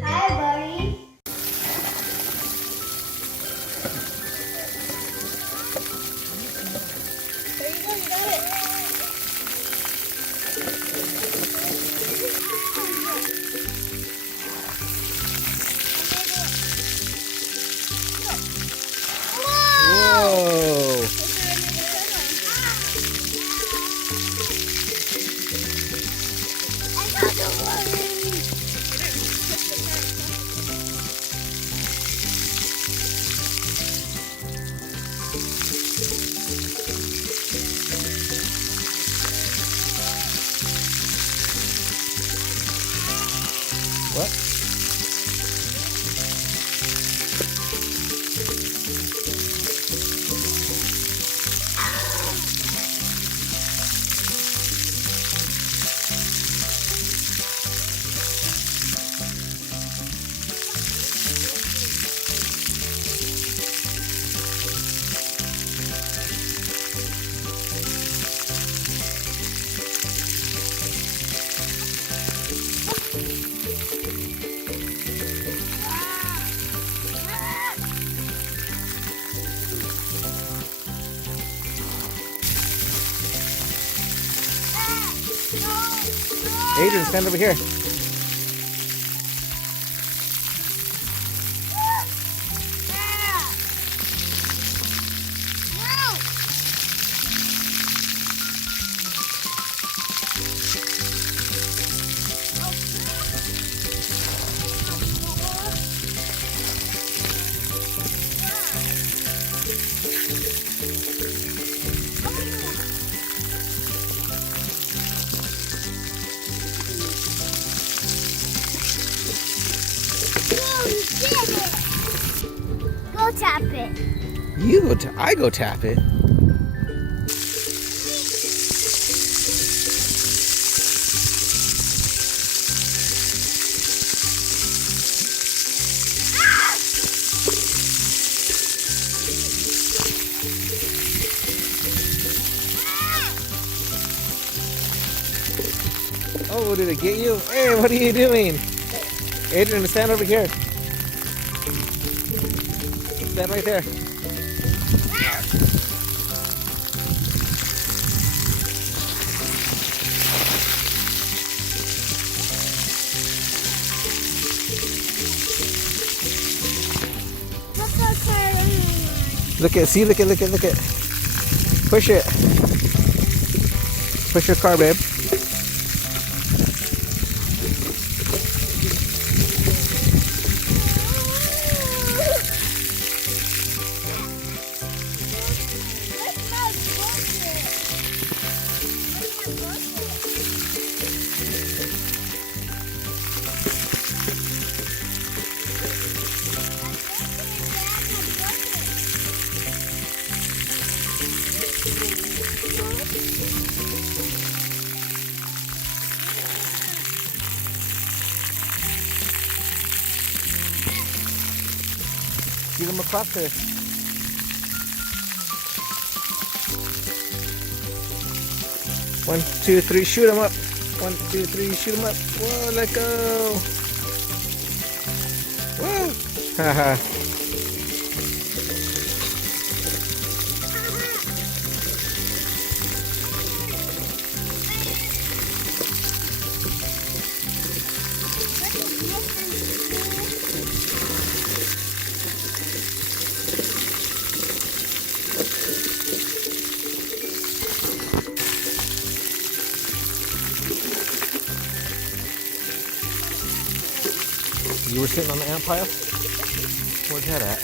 Hi, buddy. There you go, you got it. Whoa! I got the one. What? Adrian, stand over here. Go tap it. You go. I go tap it. Oh, did it get you? Hey, what are you doing? Adrian, stand over here. Stand right there. Look at, see, look at. Push it. Push your car, babe. Get them across there. One, two, three, shoot them up. 1, 2, 3, shoot them up. Whoa, let go. Whoa. Haha. You were sitting on the ant pile? Where's that at?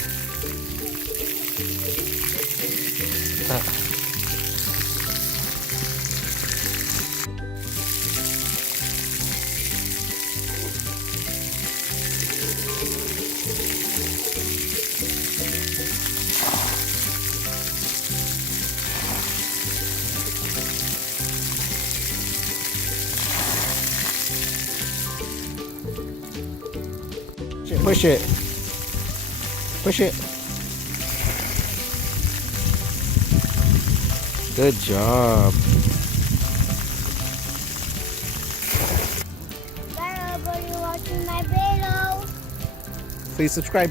Push it. Push it. Good job. Bye, everybody watching my video. Please subscribe.